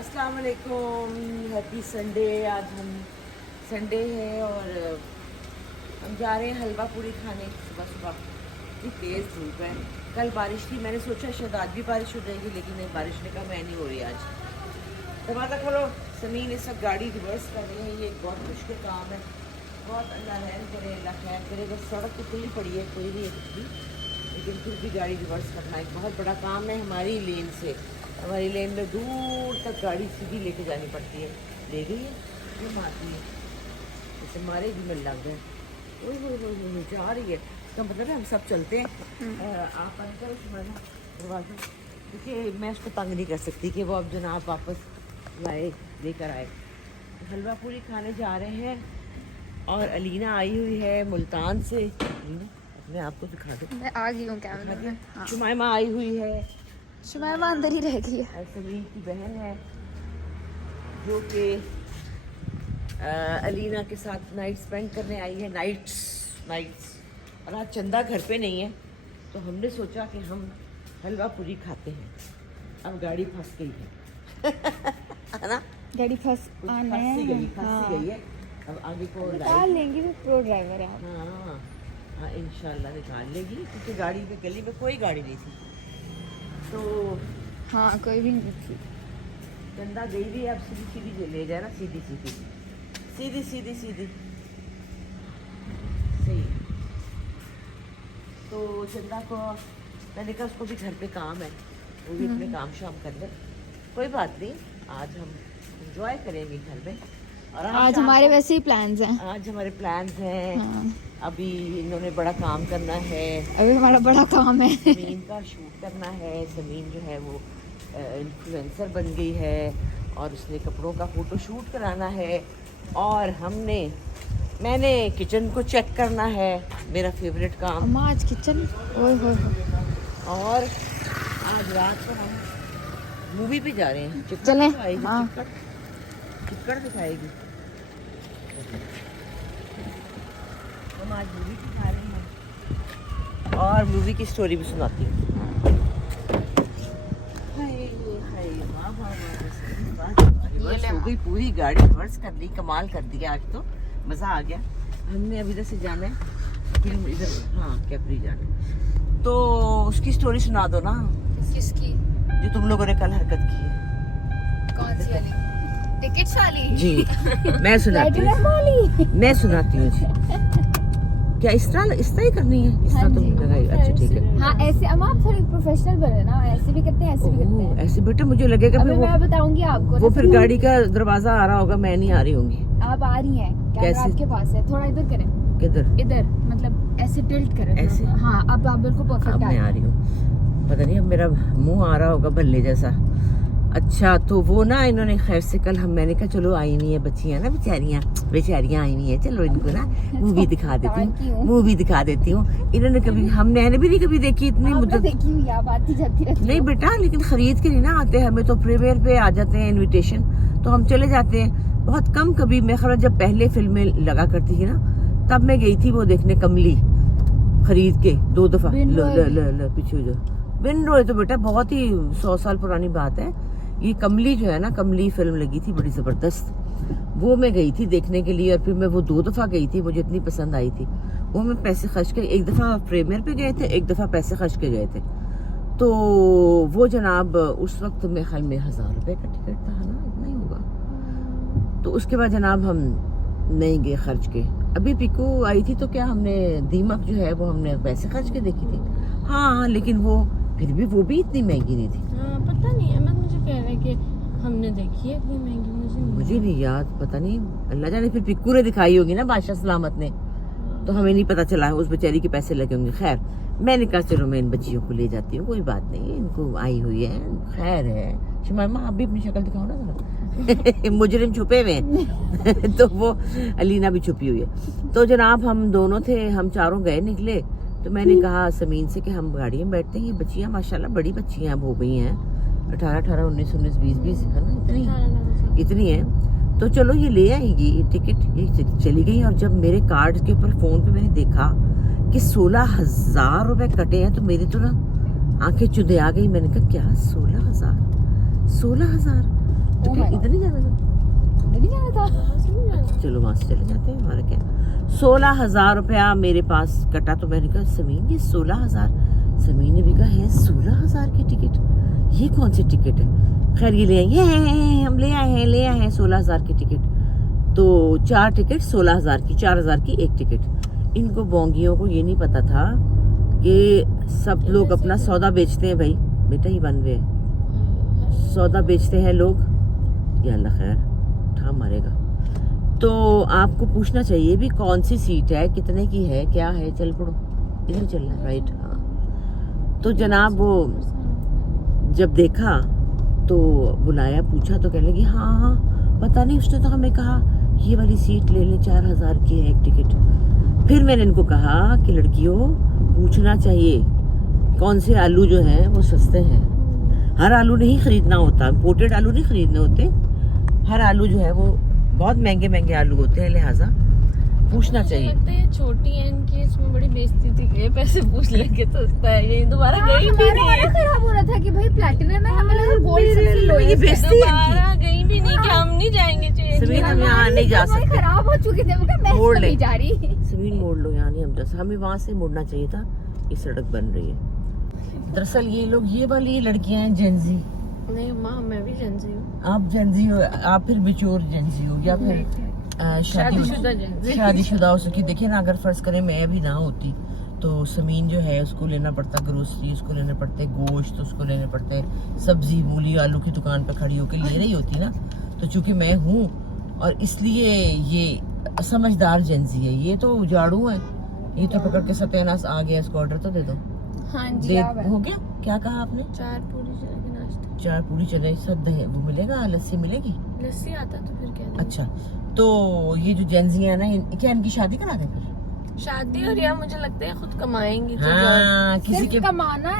अस्सलाम वालेकुम, happy Sunday. आज हम संडे है और हम जा रहे हैं हलवा पूरी खाने सुबह सुबह। इतनी तेज़ धूप है, कल बारिश थी, मैंने सोचा शायद आज भी बारिश हो जाएगी, लेकिन नहीं, बारिश ने कहा मैं नहीं हो रही आज। दरवाज़ा खोलो। समीन इस वक्त गाड़ी रिवर्स कर रही है, ये एक बहुत मुश्किल काम है। बहुत अल्लाह रहम करे, अल्लाह खैर करे। बस सड़क तो खुली पड़ी है, कोई नहीं है कुछ भी, लेकिन फिर भी गाड़ी रिवर्स करना एक बहुत बड़ा काम है। हमारी लेन से, हमारी लेन में दूर तक गाड़ी सीधी लेके जानी पड़ती है। ले गई है, ये मारती है, जैसे मारे भी मिल लग गए। ओह जा रही है, इसका मतलब है हम सब चलते हैं। आप अंदर दरवाजा, देखिए मैं उसको तंग नहीं कर सकती कि वो अब जनाब वापस लाए लेकर आए। हलवा पूरी खाने जा रहे हैं और अलीना आई हुई है मुल्तान से। अलीना अपने आप को दिखा दो, मैं आ गई हूँ कैमरे में। हाँ। शुमाइमा आई हुई है, शुमाइमा अंदर ही रह गई है। समीर की बहन है जो कि अलीना के साथ नाइट स्पेंड करने आई है। नाइट्स और आज चंदा घर पे नहीं है, तो हमने सोचा कि हम हलवा पूरी खाते हैं। अब गाड़ी फंस गई है ना, गाड़ी फंस फंसी गई है। अब आगे को निकाल लेंगी, वो प्रो ड्राइवर है। हाँ हाँ इंशाल्लाह निकाल लेगी, क्योंकि गाड़ी के गली में कोई गाड़ी नहीं थी, तो हाँ कोई भी नहीं थी। चंदा गई भी है। अब सीधी सीधी ले जाए ना, सीधी सीधी सीधी सीधी सीधी सही। तो चंदा को मैंने कहा उसको भी घर पे काम है, वो भी अपने काम शाम कर ले, कोई बात नहीं। आज हम एंजॉय करेंगे घर में। और आज हमारे वैसे ही प्लान्स हैं। आज हमारे प्लान्स हैं। हाँ। अभी इन्होंने बड़ा काम करना है, अभी हमारा बड़ा काम है। समीन का शूट करना है। समीन जो है वो इन्फ्लुएंसर बन गई है और उसने कपड़ों का फ़ोटो शूट कराना है। और मैंने किचन को चेक करना है, मेरा फेवरेट काम। अम्मा आज किचन, ओए होए होए। और आज रात को हम मूवी भी जा रहे हैं। चिक्कड़ चलें? दिखाएगी, हाँ। चिक्कड़ दिखाएगी। हम आज मूवी दिखा रहे हैं और मूवी की स्टोरी भी सुनाती हूँ। हो गई पूरी गाड़ी रिवर्स कर ली, कमाल कर दिया आज तो, मज़ा आ गया। हमने अब इधर से जाना है, फिर इधर हाँ कैपरी जाना है, तो उसकी स्टोरी सुना दो ना। किसकी? जो तुम लोगों ने कल हरकत की है। कौन सी वाली? टिकट्स वाली? जी मैं सुनाती हूँ, मैं सुनाती हूँ जी। क्या इस तरह ही करनी है? इस तरह तुम लगाई, अच्छा ठीक है। हाँ ऐसे अम्मा आप थोड़ी प्रोफेशनल बने ना, ऐसे भी करते हैं ऐसे भी करते हैं। ऐसे बेटे मुझे लगेगा अभी मैं बताऊंगी आपको। वो फिर गाड़ी का दरवाजा आ रहा होगा, मैं नहीं आ रही होंगी। आप आ रही हैं, कैमरा आपके पास है, थोड़ा इधर करें। किधर? इधर मतलब ऐसे टिल्ट करें ऐसे? हाँ अब आप बिल्कुल परफेक्ट अब मैं आ रही हूँ। पता नहीं अब मेरा मुंह आ रहा होगा बल्ले जैसा। अच्छा तो वो ना इन्होंने खैर से कल मैंने कहा चलो आई नहीं है बच्चियाँ ना, बेचारियाँ आई नहीं है, चलो इनको ना मूवी दिखा देती हूँ, मूवी दिखा देती हूँ। इन्होंने कभी मैंने भी नहीं कभी देखी इतनी मुद्दत देखी हुई, आप आती जाती रहती नहीं बेटा, लेकिन खरीद के नहीं ना आते, हमें तो प्रीमियर पे आ जाते हैं इनविटेशन, तो हम चले जाते हैं बहुत कम। कभी मैं खबर जब पहले फिल्में लगा करती थी ना, तब मैं गई थी वो देखने कमली, खरीद के 2 दफा। पीछे जो बिन रोए तो बेटा बहुत ही 100 साल पुरानी बात है। ये कमली जो है ना, कमली फिल्म लगी थी बड़ी ज़बरदस्त, वो मैं गई थी देखने के लिए। और फिर मैं वो 2 दफ़ा गई थी, मुझे इतनी पसंद आई थी वो। मैं पैसे खर्च के, एक दफ़ा प्रीमियर पे गए थे, एक दफ़ा पैसे खर्च के गए थे। तो वो जनाब उस वक्त मेरे ख्याल में 1000 रुपये का टिकट था ना, इतना ही होगा। तो उसके बाद जनाब हम नहीं गए खर्च के। अभी पिकू आई थी तो क्या हमने दीमक जो है वो हमने पैसे खर्च के देखी थी। हाँ लेकिन वो फिर भी वो भी इतनी महंगी नहीं थी। पता नहीं अहमद मुझे कह रहा है कि हमने देखी है इतनी महंगी। मुझे नहीं याद, पता नहीं, अल्लाह जाने। फिर पिक्कू ने दिखाई होगी ना, बादशाह सलामत ने, तो हमें नहीं पता चला, उस बेचारी के पैसे लगे होंगे। खैर मैंने कहा चलो मैं इन बच्चियों को ले जाती हूँ, कोई बात नहीं, इनको आई हुई है, खैर है। शुमाइमा आप भी अपनी शक्ल दिखाओ ना जरा। मुजरिम छुपे हुए हैं। तो वो अलीना भी छुपी हुई है। तो जनाब हम दोनों थे, हम चारों गए निकले। तो मैंने कहा समीन से कि हम गाड़ी में बैठते हैं, ये बच्चियाँ माशाल्लाह बड़ी बच्चियाँ अब हो गई हैं, 18, 19, 20 है ना, इतनी है। तो चलो ये ले आएगी टिकट, ये चली गई। और जब मेरे कार्ड के ऊपर फ़ोन पे मैंने देखा कि 16,000 रुपये कटे हैं, तो मेरी तो ना आंखें चुंधे आ गई। मैंने कहा क्या 16,000? Oh my God. इधर नहीं जाना था? नहीं जाना था। चलो वहाँ से चले जाते हैं, हमारा क्या। 16,000 रुपया मेरे पास कटा। तो मैंने कहा समीन ये 16,000, समीन ने भी कहा है 16,000 की टिकट, ये कौन सी टिकट है। खैर ये ले आए, ये हम ले आए हैं 16,000 की टिकट। तो 4 टिकट 16,000 की, 4,000 की एक टिकट। इनको बोंगियों को ये नहीं पता था कि सब लोग अपना सौदा बेचते हैं। भाई बेटा ही बन गए, सौदा बेचते हैं लोग। या अल्लाह खैर उठा मारेगा। तो आपको पूछना चाहिए भी कौन सी सीट है, कितने की है, क्या है। चल पड़ो, इधर चलना है, राइट। हाँ तो जनाब वो जब देखा तो बुलाया, पूछा तो कहने लगी हाँ पता नहीं, उसने तो हमें कहा ये वाली सीट ले लें, 4,000 की है एक टिकट। फिर मैंने इनको कहा कि लड़कियों पूछना चाहिए कौन से आलू जो हैं वो सस्ते हैं। हर आलू नहीं खरीदना होता, इम्पोर्टेड आलू नहीं खरीदने होते। हर आलू जो है वो बहुत महंगे महंगे आलू होते हैं, लिहाजा पूछना चाहिए। लगता है छोटी है इनकी, इसमें बड़ी बेइज्जती थी। ये पैसे पूछ लेके तो सस्ता है, ये दोबारा गई भी नहीं है। खराब हो रहा था कि भाई प्लैटिनम है, हमें लगा गोल्ड सबसे ये लोएस्ट है। बेइज्जती है दोबारा गई भी नहीं कि हम नहीं जाएंगे चेंज। समीन हम यहाँ नहीं जा हमारी सकते, खराब हो चुकी थी, मैं मोड़ ले। नहीं जा रही। समीन मोड़ लो, यहाँ नहीं हम जा सकते, हमें वहाँ से मुड़ना चाहिए था। ये सड़क बन रही है। दरअसल ये लोग, ये वाली लड़कियां हैं जेंजी। नहीं माँ मैं भी जेंजी हूँ। आप जेंजी हो, आप फिर बिचोर जेंजी हो, या फिर शादीशुदा जेंजी। शादीशुदा हो सकी। देखिए ना, अगर फर्ज करें मैं भी ना होती तो समीन जो है उसको लेना पड़ता ग्रोसरी, उसको लेने पड़ते गोश्त, उसको लेने पड़ते सब्जी, मूली, आलू की दुकान पे खड़ी होकर ले रही होती ना। तो चूंकि मैं हूँ और इसलिए ये समझदार जेंजी है। ये तो उजाड़ू है, ये तो पकड़ के सत्यानाश आ गया, इसको ऑर्डर तो दे दो। हाँ जी। दे हो गया। क्या कहा आपने? 4 पूरी चने के नाश्ते। 4 पूरी चने सब दही वो मिलेगा, लस्सी मिलेगी। लस्सी आता तो फिर क्या। अच्छा तो ये जो जेंजियां ना, क्या इनकी शादी करा दे फिर? शादी और या मुझे लगता है खुद कमाएंगी तो हाँ, किसी सिर्फ के कमाना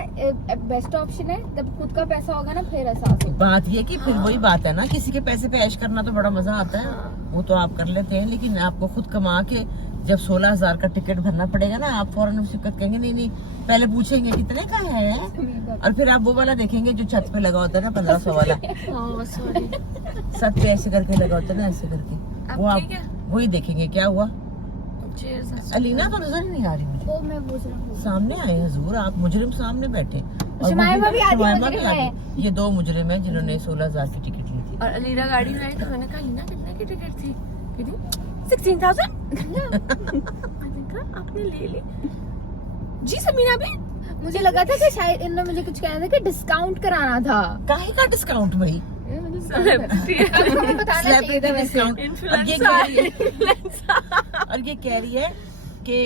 बेस्ट ऑप्शन है, जब खुद का पैसा होगा ना फिर एहसास होगा। बात ये कि फिर वही बात है ना, किसी के पैसे पे ऐश करना तो बड़ा मजा आता है। वो तो आप कर लेते हैं, लेकिन आपको खुद कमा के जब 16,000 का टिकट भरना पड़ेगा ना, आप फौरन उसी वक्त कहेंगे नहीं पहले पूछेंगे कितने का है, और फिर आप वो वाला देखेंगे जो छत पे लगा होता है ना 1,500 वाला, हाँ सॉरी। छत पे ऐसे करके लगा होता है ना, ऐसे करके वो आप वही देखेंगे। क्या हुआ? अलीना तो नजर ही नहीं आ रही मुझे। वो मैं पूछ रहा हूँ, सामने आए हुजूर, आप मुजरिम सामने बैठे। और शुमाइमा भी आधी शुमाइमा मुजरिम आधी। है। ये 2 मुजरिम हैं जिन्होंने 16,000 की टिकट ली थी। और अलीना गाड़ी में आई तो मैंने कहा अलीना कितने की टिकट थी? कहती 16,000। मैंने कहा आपने ले ली जी समीना भी। मुझे लगा था कि शायद इन्होंने मुझे कुछ कहना था कि डिस्काउंट कराना था। काहे का डिस्काउंट भाई? हमें बताना चाहिए था वैसे। डिस्काउंट। और ये कह रही है कि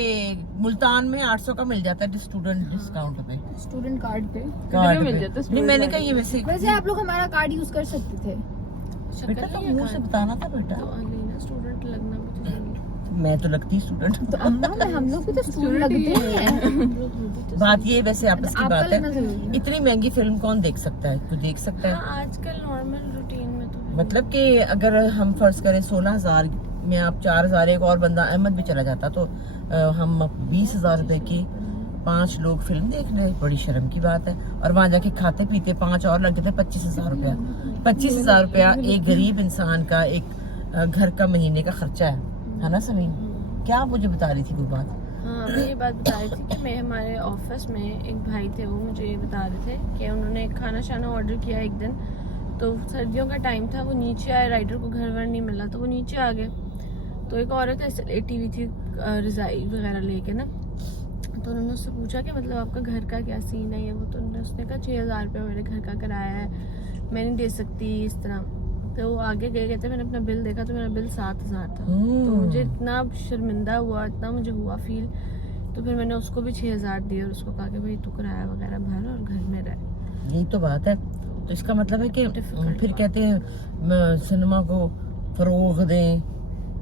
मुल्तान में 800 का मिल जाता है स्टूडेंट डिस्काउंट पे, स्टूडेंट कार्ड पे। कार्ड मिल पे। जाता है नहीं मैंने कहा ये वैसे वैसे आप लोग हमारा कार्ड यूज कर सकते थे। बेटा तो मुंह से बताना था बेटा। तो अलीना स्टूडेंट लगना भी तो चाहिए। मैं तो लगती स्टूडेंट। तो अम्मा में हम लोग भी तो स्टूडेंट लगते हैं। बात ये वैसे आपस की आपका बात है, लगना जरूरी है। इतनी महंगी फिल्म कौन देख सकता है? कोई देख सकता है? हाँ आजकल नॉर्मल रूटीन में तो मतलब कि अगर हम फर्ज करें 16,000 में आप 4,000, एक और बंदा अहमद भी चला जाता तो हम 20,000 रुपए की 5 लोग फिल्म देख रहे, बड़ी शर्म की बात है। और वहां जाके खाते पीते 5 और लग जाते 25,000 रुपया। 25,000 रुपया एक गरीब इंसान का एक घर का महीने का खर्चा है ना समीन? क्या आप मुझे बता रही थी वो बात? हाँ मैं ये बात बता रही थी कि मैं हमारे ऑफिस में एक भाई थे, वो मुझे ये बता रहे थे कि उन्होंने खाना शाना ऑर्डर किया एक दिन, तो सर्दियों का टाइम था, वो नीचे आए, राइडर को घर वर नहीं मिला तो वो नीचे आ गए। तो एक औरत ऐसे लेटी हुई थी रज़ाई वगैरह लेके ना, तो उन्होंने उससे पूछा कि मतलब आपका घर का क्या सीन है ये वो, तो उसने कहा 6,000 रुपया मेरे घर का किराया है, मैं नहीं दे सकती इस तरह। तो वो आगे गए, कहते मैंने अपना बिल देखा तो मेरा बिल 7,000 था। तो मुझे इतना शर्मिंदा हुआ, इतना मुझे हुआ फील, तो फिर मैंने उसको भी 6,000 दिए और उसको कहा कि भाई तू किराया वगैरह भर और घर में रह। यही तो बात है। तो इसका मतलब है कि फिर कहते हैं सिनेमा को फरोग दें,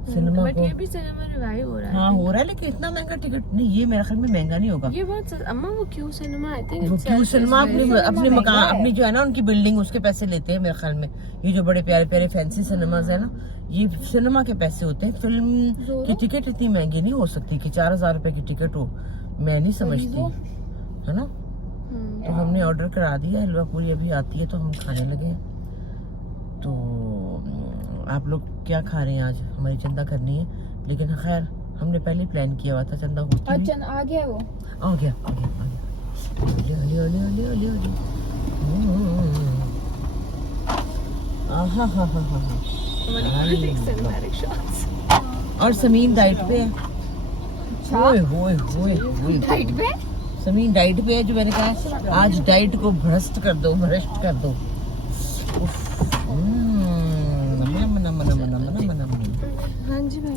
सिनेमा बट को। ये भी सिनेमा रिवाइव हो रहा है। हाँ हो रहा है, लेकिन इतना महंगा टिकट नहीं, ये मेरे ख्याल में महंगा नहीं होगा। ये बहुत अम्मा वो क्यों सिनेमा आई थिंक वो क्यों सिनेमा अपनी मकान, अपनी जो है ना उनकी बिल्डिंग, उसके पैसे लेते हैं मेरे ख्याल में। ये जो बड़े प्यारे प्यारे फैंसी सिनेमाज है ना, ये सिनेमा के पैसे होते हैं। फिल्म की टिकट इतनी महंगी नहीं हो सकती कि 4,000 रुपए की टिकट हो, मैं नहीं समझती, है ना। तो हमने ऑर्डर करा दिया, हलवा पूरी अभी आती है तो हम खाने लगे हैं। तो आप लोग क्या खा रहे हैं आज? हमारी चंदा करनी है, लेकिन खैर हमने पहले प्लान किया हुआ था चंदा होती और भी। चन आ गया वो। आ गया आ गया आ गया। ले ले ले ले ले ले। आहा हा हा हा हा। और समीन डाइट पे है। ओए होए होए होए। डाइट पे? समीन डाइट पे है, जो मैंने कहा है आज डाइट को भ्रष्ट कर दो, भ्रष्ट कर दो। उफ, नम नम नम नम नम नम। हाँ जी भाई।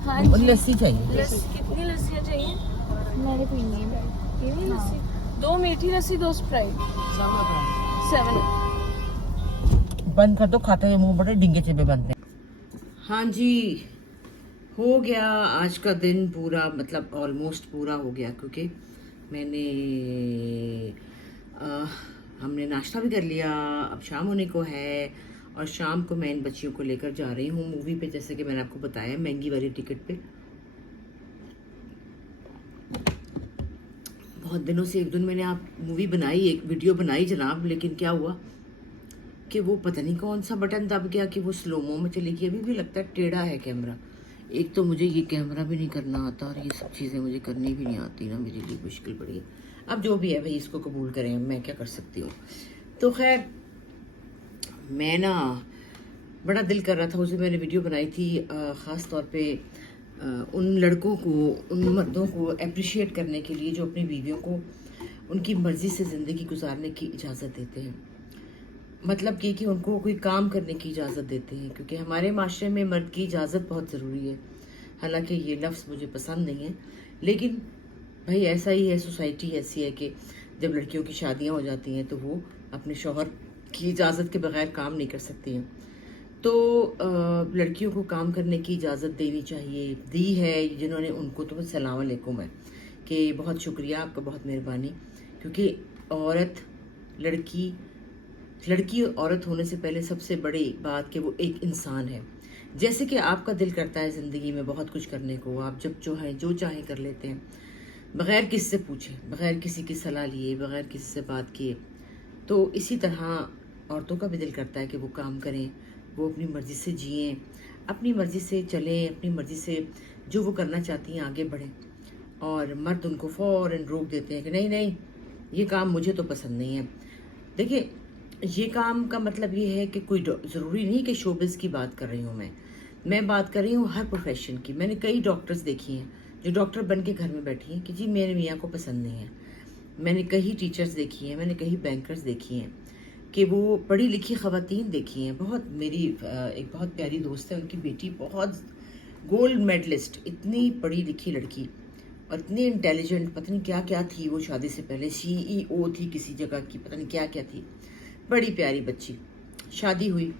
हाँ और जी। लस्सी चाहिए। कितनी लस्सियाँ चाहिए? मैंने पीनी है। पीनी लस्सी? 2 मीठी लस्सी, 2 स्प्राइट। 7। बंद कर दो, खाते हुए मुंह बड़े डिंगे चेपे बनते हैं। हाँ जी, हो गया आज का दिन पूरा, मतलब ऑलमोस्ट पूरा हो गया, क्योंकि मैंने हमने नाश्ता भी कर लिया। अब शाम होने को है और शाम को मैं इन बच्चियों को लेकर जा रही हूँ मूवी पे, जैसे कि मैंने आपको बताया, महंगी वाली टिकट पे। बहुत दिनों से, एक दिन मैंने आप मूवी बनाई, एक वीडियो बनाई जनाब, लेकिन क्या हुआ कि वो पता नहीं कौन सा बटन दब गया कि वो स्लोमो में चली गई। अभी भी लगता है टेढ़ा है कैमरा। एक तो मुझे ये कैमरा भी नहीं करना आता और ये सब चीज़ें मुझे करनी भी नहीं आती ना, मेरे लिए मुश्किल पड़ी है। अब जो भी है भाई, इसको कबूल करें, मैं क्या कर सकती हूँ। तो खैर, मैं ना बड़ा दिल कर रहा था, उसे मैंने वीडियो बनाई थी ख़ास तौर पे उन लड़कों को, उन मर्दों को अप्रिशिएट करने के लिए जो अपनी बीवियों को उनकी मर्ज़ी से ज़िंदगी गुजारने की इजाज़त देते हैं। मतलब कि उनको कोई काम करने की इजाज़त देते हैं, क्योंकि हमारे माशरे में मर्द की इजाज़त बहुत ज़रूरी है। हालांकि ये लफ्ज़ मुझे पसंद नहीं है, लेकिन भाई ऐसा ही है, सोसाइटी ऐसी है कि जब लड़कियों की शादियां हो जाती हैं तो वो अपने शौहर की इजाज़त के बगैर काम नहीं कर सकती हैं। तो लड़कियों को काम करने की इजाज़त देनी चाहिए, दी है जिन्होंने, उनको तो सलाम अलैकुम है कि बहुत शुक्रिया आपका, बहुत मेहरबानी। क्योंकि लड़की औरत होने से पहले सबसे बड़ी बात कि वो एक इंसान है। जैसे कि आपका दिल करता है ज़िंदगी में बहुत कुछ करने को, आप जब जो चाहे कर लेते हैं, बग़ैर किसी से पूछे, बग़ैर किसी की सलाह लिए, बग़ैर किसी से बात किए। तो इसी तरह औरतों का भी दिल करता है कि वो काम करें, वो अपनी मर्ज़ी से जिएं, अपनी मर्ज़ी से चलें, अपनी मर्ज़ी से जो वो करना चाहती हैं आगे बढ़ें। और मर्द उनको फ़ौरन रोक देते हैं कि नहीं नहीं, ये काम मुझे तो पसंद नहीं है। देखिए, ये काम का मतलब ये है कि कोई ज़रूरी नहीं कि शोबिज़ की बात कर रही हूँ मैं बात कर रही हूँ हर प्रोफेशन की। मैंने कई डॉक्टर्स देखी हैं जो डॉक्टर बन के घर में बैठी हैं कि जी मेरे मियाँ को पसंद नहीं है। मैंने कई टीचर्स देखी हैं, मैंने कई बैंकर्स देखी हैं कि वो पढ़ी लिखी ख़वातीन देखी हैं। बहुत मेरी एक बहुत प्यारी दोस्त है, उनकी बेटी बहुत गोल्ड मेडलिस्ट, इतनी पढ़ी लिखी लड़की और इतनी इंटेलिजेंट, पता नहीं क्या क्या थी वो, शादी से पहले CEO थी किसी जगह की, पता नहीं क्या क्या थी, बड़ी प्यारी बच्ची। शादी हुई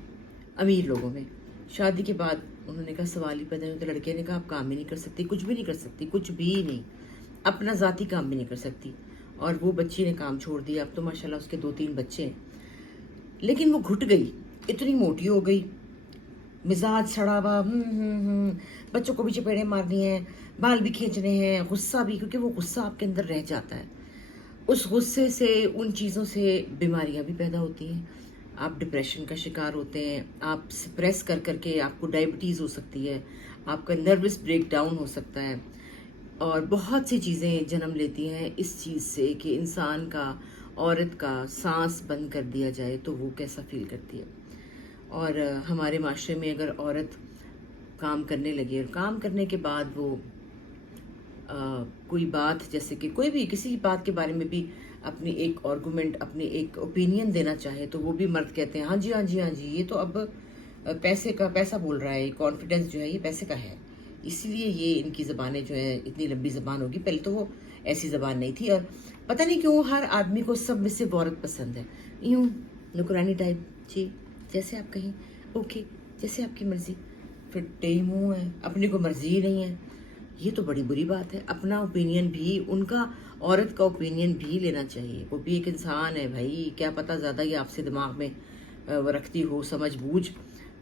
अमीर लोगों में, शादी के बाद उन्होंने कहा सवाल ही पैदा नहीं, तो लड़के ने कहा आप काम ही नहीं कर सकती, कुछ भी नहीं कर सकती, कुछ भी नहीं, अपना ज़ाती काम भी नहीं कर सकती। और वो बच्ची ने काम छोड़ दिया। अब तो माशाल्लाह उसके 2-3 बच्चे हैं, लेकिन वो घुट गई, इतनी मोटी हो गई, मिजाज सड़ा हुआ, बच्चों को भी चपेड़े मारनी है, बाल भी खींचने हैं, गुस्सा भी, क्योंकि वो गुस्सा आपके अंदर रह जाता है। उस गुस्से से, उन चीज़ों से बीमारियां भी पैदा होती हैं। आप डिप्रेशन का शिकार होते हैं, आप सप्रेस कर करके आपको डायबिटीज़ हो सकती है, आपका नर्वस ब्रेकडाउन हो सकता है, और बहुत सी चीज़ें जन्म लेती हैं इस चीज़ से कि इंसान का, औरत का सांस बंद कर दिया जाए तो वो कैसा फील करती है। और हमारे माशरे में अगर औरत काम करने लगे और काम करने के बाद वो कोई बात, जैसे कि कोई भी किसी बात के बारे में भी अपनी एक आर्गूमेंट, अपनी एक ओपिनियन देना चाहे, तो वो भी मर्द कहते हैं हाँ जी हाँ जी हाँ जी, ये तो अब पैसा बोल रहा है, कॉन्फिडेंस जो है ये पैसे का है, इसीलिए ये इनकी ज़बानें जो है इतनी लंबी ज़बान होगी। पहले तो वो ऐसी ज़बान नहीं थी, और पता नहीं क्यों हर आदमी को सब में से औरत पसंद है, यूँ नुकरानी टाइप, जी जैसे आप कहें, ओके जैसे आपकी मर्ज़ी, फिर टे मुँह है, अपनी को मर्ज़ी ही नहीं है। ये तो बड़ी बुरी बात है। अपना ओपिनियन भी, उनका औरत का ओपिनियन भी लेना चाहिए, वो भी एक इंसान है भाई, क्या पता ज़्यादा ही आपसे दिमाग में रखती हो समझ बूझ।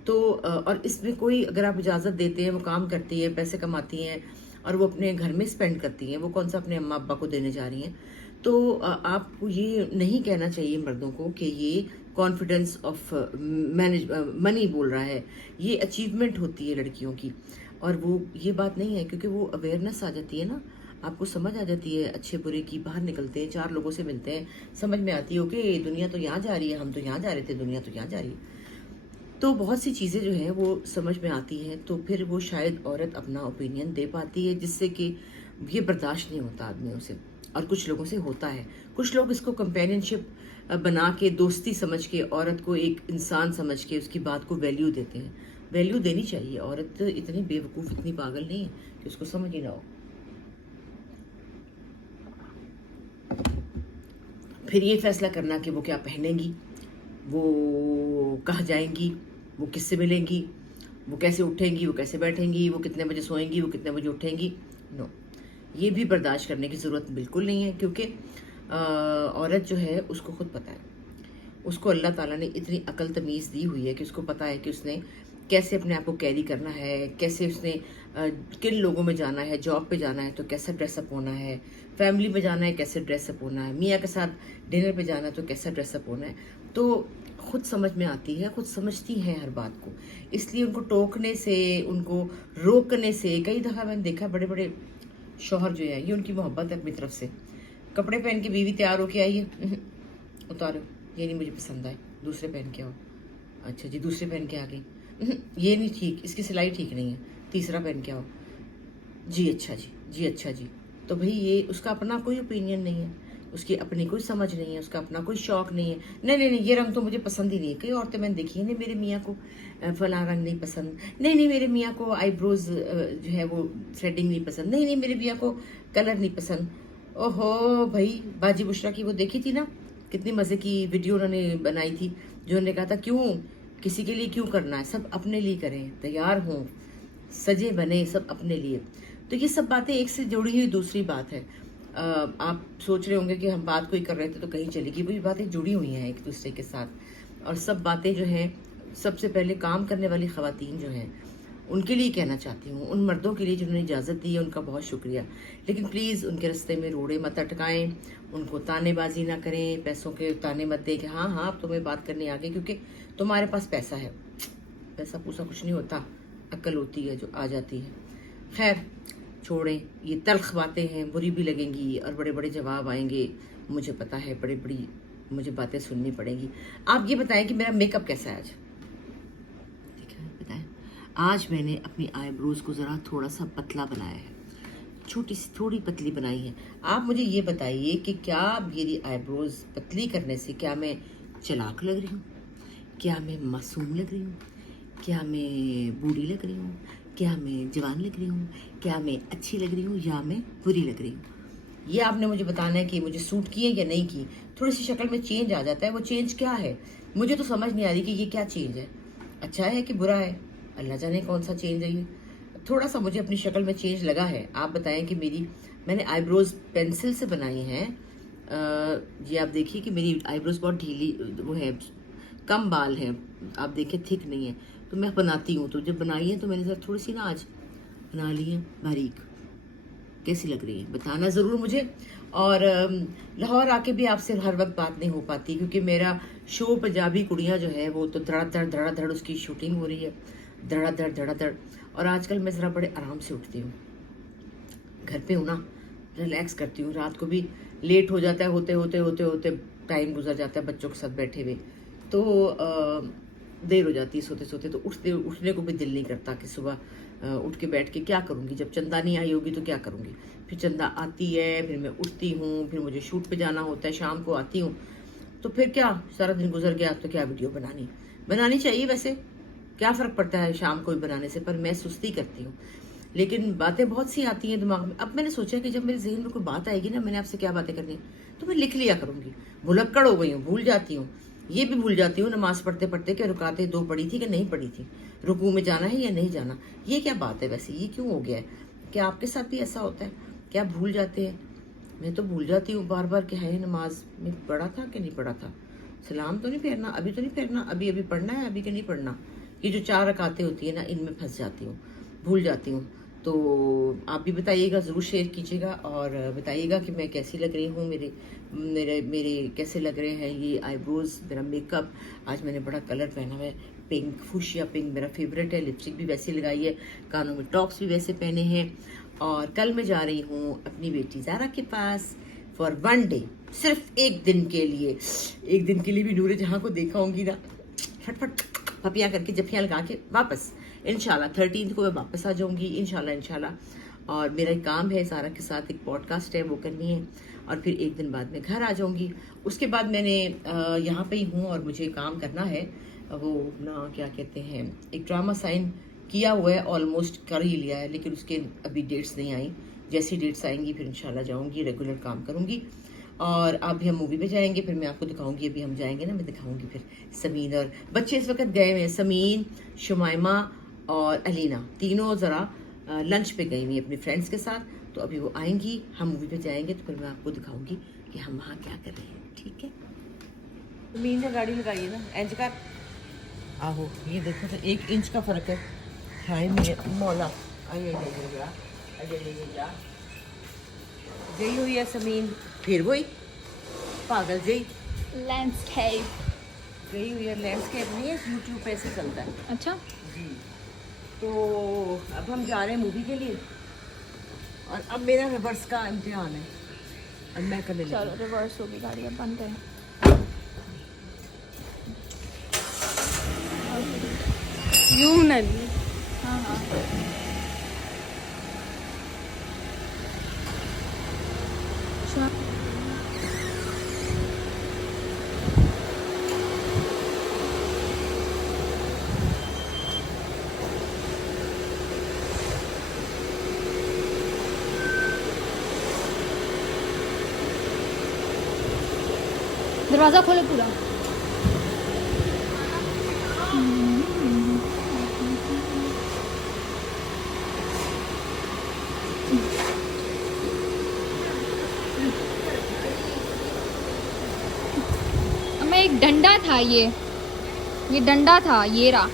तो और इसमें कोई, अगर आप इजाज़त देते हैं, वो काम करती है, पैसे कमाती हैं और वो अपने घर में स्पेंड करती हैं, वो कौन सा अपने अम्मा अब्बा को देने जा रही हैं, तो आपको ये नहीं कहना चाहिए मर्दों को कि ये कॉन्फिडेंस ऑफ मनी बोल रहा है, ये अचीवमेंट होती है लड़कियों की। और वो ये बात नहीं है, क्योंकि वो अवेयरनेस आ जाती है ना, आपको समझ आ जाती है अच्छे बुरे की। बाहर निकलते हैं, 4 लोगों से मिलते हैं, समझ में आती है ओके दुनिया तो यहाँ जा रही है, हम तो यहाँ जा रहे थे, दुनिया तो यहाँ जा रही है। तो बहुत सी चीज़ें जो हैं वो समझ में आती हैं, तो फिर वो शायद औरत अपना ओपिनियन दे पाती है, जिससे कि ये बर्दाश्त नहीं होता आदमियों से। और कुछ लोगों से होता है, कुछ लोग इसको कंपेनियनशिप बना के, दोस्ती समझ के, औरत को एक इंसान समझ के उसकी बात को वैल्यू देते हैं। वैल्यू देनी चाहिए, औरत इतनी बेवकूफ़, इतनी पागल नहीं है कि उसको समझ ही ना हो। फिर ये फैसला करना कि वो क्या पहनेंगी, वो कहाँ जाएंगी, वो किससे मिलेंगी, वो कैसे उठेंगी, वो कैसे बैठेंगी, वो कितने बजे सोएंगी, वो कितने बजे उठेंगी, नो, ये भी बर्दाश्त करने की ज़रूरत बिल्कुल नहीं है। क्योंकि औरत जो है उसको खुद पता है, उसको अल्लाह ताला ने इतनी अकल तमीज़ दी हुई है कि उसको पता है कि उसने कैसे अपने आप को कैरी करना है, कैसे उसने किन लोगों में जाना है, जॉब पे जाना है तो कैसा ड्रेसअप होना है, फैमिली में जाना है कैसे ड्रेसअप होना है, मियाँ के साथ डिनर पे जाना है तो कैसा ड्रेसअप होना है। तो खुद समझ में आती है, खुद समझती हैं हर बात को। इसलिए उनको टोकने से, उनको रोकने से, कई दफ़ा मैंने देखा बड़े बड़े शौहर जो है, ये उनकी मोहब्बत है अपनी तरफ से, कपड़े पहन के बीवी तैयार होके आई है, उतारो, ये नहीं मुझे पसंद आए, दूसरे पहन के आओ, अच्छा जी दूसरे पहन के आ गई, ये नहीं ठीक, इसकी सिलाई ठीक नहीं है, तीसरा पहन के आओ, जी अच्छा जी, जी अच्छा जी। तो भाई ये उसका अपना कोई ओपिनियन नहीं है, उसकी अपनी कोई समझ नहीं है, उसका अपना कोई शौक नहीं है। नहीं नहीं नहीं, ये रंग तो मुझे पसंद ही नहीं है। कई औरतें मैंने देखी है, नहीं मेरे मियाँ को फलां रंग नहीं पसंद, नहीं नहीं मेरे मियाँ को आईब्रोज जो है वो थ्रेडिंग नहीं पसंद, नहीं नहीं मेरे मियाँ को कलर नहीं पसंद। ओहो भाई, बाजी बुशरा की वो देखी थी ना, कितनी मज़े की वीडियो उन्होंने बनाई थी, जो उन्होंने कहा था क्यों किसी के लिए क्यों करना है, सब अपने लिए करें, तैयार हों, सजे बने, सब अपने लिए। तो ये सब बातें एक से जुड़ी हुई दूसरी बात है। आप सोच रहे होंगे कि हम बात कोई कर रहे थे तो कहीं चली गई, वही बातें जुड़ी हुई हैं एक दूसरे के साथ। और सब बातें जो हैं, सबसे पहले काम करने वाली ख़वातीन जो हैं उनके लिए कहना चाहती हूँ, उन मर्दों के लिए जिन्होंने इजाज़त दी है उनका बहुत शुक्रिया, लेकिन प्लीज़ उनके रास्ते में रोड़े मत अटकाएं, उनको तानेबाजी ना करें, पैसों के ताने मत दें कि हाँ हाँ अब तुम्हें बात करनी आ गई क्योंकि तुम्हारे पास पैसा है। पैसा पूसा कुछ नहीं होता, अक्ल होती है जो आ जाती है। खैर छोड़ें, ये तल्ख बातें हैं, बुरी भी लगेंगी और बड़े बड़े जवाब आएंगे, मुझे पता है, बड़ी बड़ी मुझे बातें सुननी पड़ेंगी। आप ये बताएं कि मेरा मेकअप कैसा है आज, ठीक है बताएं। आज मैंने अपनी आईब्रोज को ज़रा थोड़ा सा पतला बनाया है, छोटी सी थोड़ी पतली बनाई है। आप मुझे ये बताइए कि क्या मेरी आईब्रोज पतली करने से क्या मैं चालाक लग रही हूँ, क्या मैं मासूम लग रही हूँ, क्या मैं बूढ़ी लग रही हूँ, क्या मैं जवान लग रही हूँ, क्या मैं अच्छी लग रही हूँ या मैं बुरी लग रही हूँ। ये आपने मुझे बताना है कि मुझे सूट की है या नहीं की। थोड़ी सी शक्ल में चेंज आ जाता है, वो चेंज क्या है मुझे तो समझ नहीं आ रही कि ये क्या चेंज है, अच्छा है कि बुरा है, अल्लाह जाने कौन सा चेंज है ये। थोड़ा सा मुझे अपनी शक्ल में चेंज लगा है। आप बताएं कि मैंने आईब्रोज पेंसिल से बनाई हैं। ये आप देखिए कि मेरी आईब्रोज बहुत ढीली वो है, कम बाल है, आप देखिए थिक नहीं है। तो मैं बनाती हूँ, तो जब बनाई है तो मैंने सर थोड़ी सी ना आज बना ली है बारीक। कैसी लग रही है बताना ज़रूर मुझे। और लाहौर आके भी आपसे हर वक्त बात नहीं हो पाती क्योंकि मेरा शो पंजाबी कुड़ियाँ जो है वो तो धड़ाधड़ उसकी शूटिंग हो रही है, धड़ाधड़। और आजकल मैं ज़रा बड़े आराम से उठती हूँ, घर पे हूँ ना, रिलैक्स करती हूँ। रात को भी लेट हो जाता है, होते टाइम गुजर जाता है बच्चों के साथ बैठे हुए, तो देर हो जाती है सोते, तो उठने को भी दिल नहीं करता कि सुबह उठ के बैठ के क्या करूँगी, जब चंदा नहीं आई होगी तो क्या करूँगी। फिर चंदा आती है, फिर मैं उठती हूँ, फिर मुझे शूट पे जाना होता है, शाम को आती हूँ, तो फिर क्या सारा दिन गुजर गया, तो क्या वीडियो बनानी चाहिए। वैसे क्या फ़र्क पड़ता है शाम को भी बनाने से, पर मैं सुस्ती करती हूँ। लेकिन बातें बहुत सी आती हैं दिमाग में। अब मैंने सोचा कि जब मेरे जहन में कोई बात आएगी ना, मैंने आपसे क्या बातें करनी तो मैं लिख लिया करूँगी। भुलक्कड़ हो गई हूँ, भूल जाती हूँ, ये भी भूल जाती हूँ नमाज पढ़ते पढ़ते कि रुकाते 2 पढ़ी थी कि नहीं पढ़ी थी, रुकू में जाना है या नहीं जाना। ये क्या बात है वैसे, ये क्यों हो गया है? क्या आपके साथ भी ऐसा होता है, क्या भूल जाते हैं? मैं तो भूल जाती हूँ बार बार कि है नमाज में पढ़ा था कि नहीं पढ़ा था, सलाम तो नहीं फेरना, अभी तो नहीं फेरना, अभी पढ़ना है, अभी कि नहीं पढ़ना। ये जो 4 रकातें होती है ना, इनमें फंस जाती हूँ, भूल जाती हूँ। तो आप भी बताइएगा, ज़रूर शेयर कीजिएगा और बताइएगा कि मैं कैसी लग रही हूँ, मेरे मेरे मेरे कैसे लग रहे हैं ये आईब्रोज़, मेरा मेकअप। आज मैंने बड़ा कलर पहना हुआ है, पिंक, फुशिया पिंक मेरा फेवरेट है। लिपस्टिक भी वैसी लगाई है, कानों में टॉप्स भी वैसे पहने हैं। और कल मैं जा रही हूँ अपनी बेटी ज़ारा के पास फॉर 1 डे, सिर्फ एक दिन के लिए। एक दिन के लिए भी नूर जहाँ को देखा होंगी ना, फटफट पपियाँ करके जफियाँ लगा के वापस इंशाल्लाह 13 को मैं वापस आ जाऊंगी इंशाल्लाह। और मेरा एक काम है ज़ारा के साथ, एक पॉडकास्ट है, वो करनी है। और फिर एक दिन बाद मैं घर आ जाऊंगी। उसके बाद मैंने यहाँ पे ही हूँ और मुझे काम करना है, वो ना क्या कहते हैं, एक ड्रामा साइन किया हुआ है, ऑलमोस्ट कर ही लिया है, लेकिन उसके अभी डेट्स नहीं आई। जैसी डेट्स आएंगी फिर इंशाल्लाह जाऊंगी, रेगुलर काम करूंगी। और अभी हम मूवी में जाएंगे, फिर मैं आपको दिखाऊंगी। अभी हम जाएंगे ना, मैं दिखाऊंगी फिर समीन और बच्चे इस वक्त गए हुए हैं। समीन, शुमाइमा और अलीना तीनों ज़रा लंच पे गई हुई अपने फ्रेंड्स के साथ। तो अभी वो आएंगी, हम मूवी पे जाएंगे, तो फिर मैं आपको दिखाऊंगी कि हम वहाँ क्या कर रहे हैं। ठीक है, समीन ने गाड़ी लगाई है ना, इंच का आहो, ये देखो तो 1 इंच का फ़र्क है। हाय मेरे मौला, आइए गई हुई है समीन, फिर वही पागल जी लैंडस्केप। गई हुई है। लैंडस्केप नहीं है, यूट्यूब पे से चलता है अच्छा, जी। तो अब हम जा रहे हैं मूवी के लिए, और अब मेरा रिवर्स का इम्तिहान है, अब मैं करने लगी। चलो रिवर्स होगी गाड़ी, अब बंद करें। यूं नहीं, हाँ हाँ, दरवाज़ा खोलो पूरा। हमें एक डंडा था, ये डंडा था, ये रहा।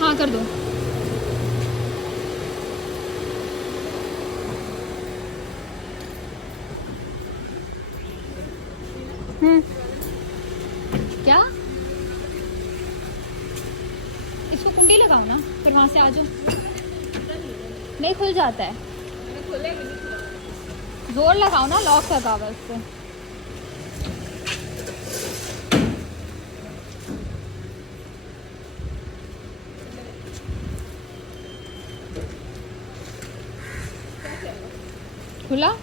हाँ कर दो। क्या, इसको कुंडी लगाओ ना, फिर वहां से आ जाओ। नहीं खुल जाता है, जोर लगाओ ना, लॉक लगा हुआ है उससे। खुला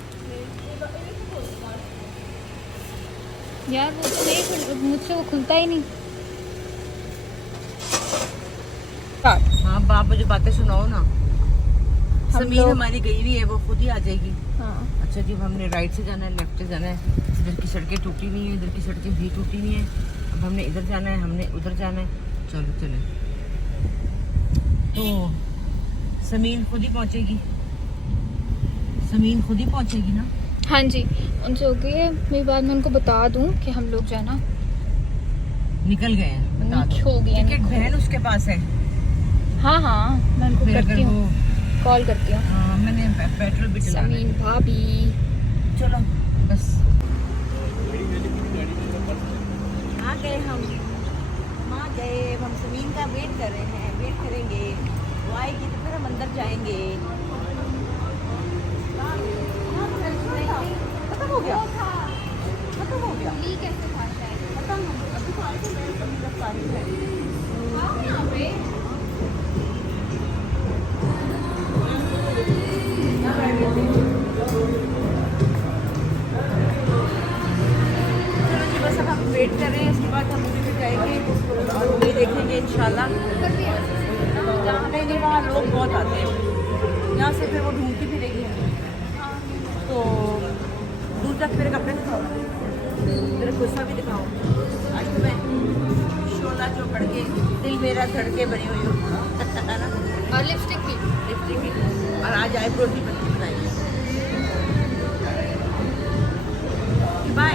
यार, वो तो नहीं, मुझसे वो खुलता ही नहीं। हाँ बाप, मुझे बातें सुनाओ ना। समीन लोग- हमारी गई हुई है, वो खुद ही आ जाएगी। हाँ, अच्छा जी, हमने राइट से जाना है, लेफ्ट से जाना है। इधर की सड़कें टूटी नहीं है, इधर की सड़कें भी टूटी नहीं है। अब हमने इधर जाना है, हमने उधर जाना है। चलो चले। तो समीन खुद ही पहुंचेगी, समीन खुद ही पहुंचेगी ना। हाँ जी, उनसे हो गई है मेरी बात। मैं उनको बता दूं कि हम लोग जो है ना निकल गए हैं, बता दो। हो गया। टिकट बहन उसके पास है। हाँ हाँ, मैं उनको फिर अगर करती हूँ, वो कॉल करती हूँ। हाँ, मैंने पेट्रोल भी डलाना है। समीन भाभी, चलो बस आ गए हम, आ गए हम। समीन का वेट कर रहे हैं, वेट करेंगे, वो आएगी तो फिर हम अंदर जाएंगे। खत्म हो गया, खत्म हो गया, कैसे खाता है? खत्म हो गया। अभी तो आए थे, मैं अभी तक सारी है। चलो जी, बस अब हम वेट कर रहे हैं, इसके बाद हम मूवी पे जाएंगे और मूवी देखेंगे इंशाल्लाह। जहाँ नहीं, वहाँ लोग बहुत आते हैं, यहाँ से फिर वो ढूंढती फिरेगी। तो दूर तक मेरे कपड़े दिखाओ, मेरा गुस्सा भी दिखाओ। आज तो मैं शोला जो पड़ के दिल मेरा धड़के बनी हुई हूँ। और लिपस्टिक भी। लिपस्टिक भी, और आज आईब्रो भी बनी।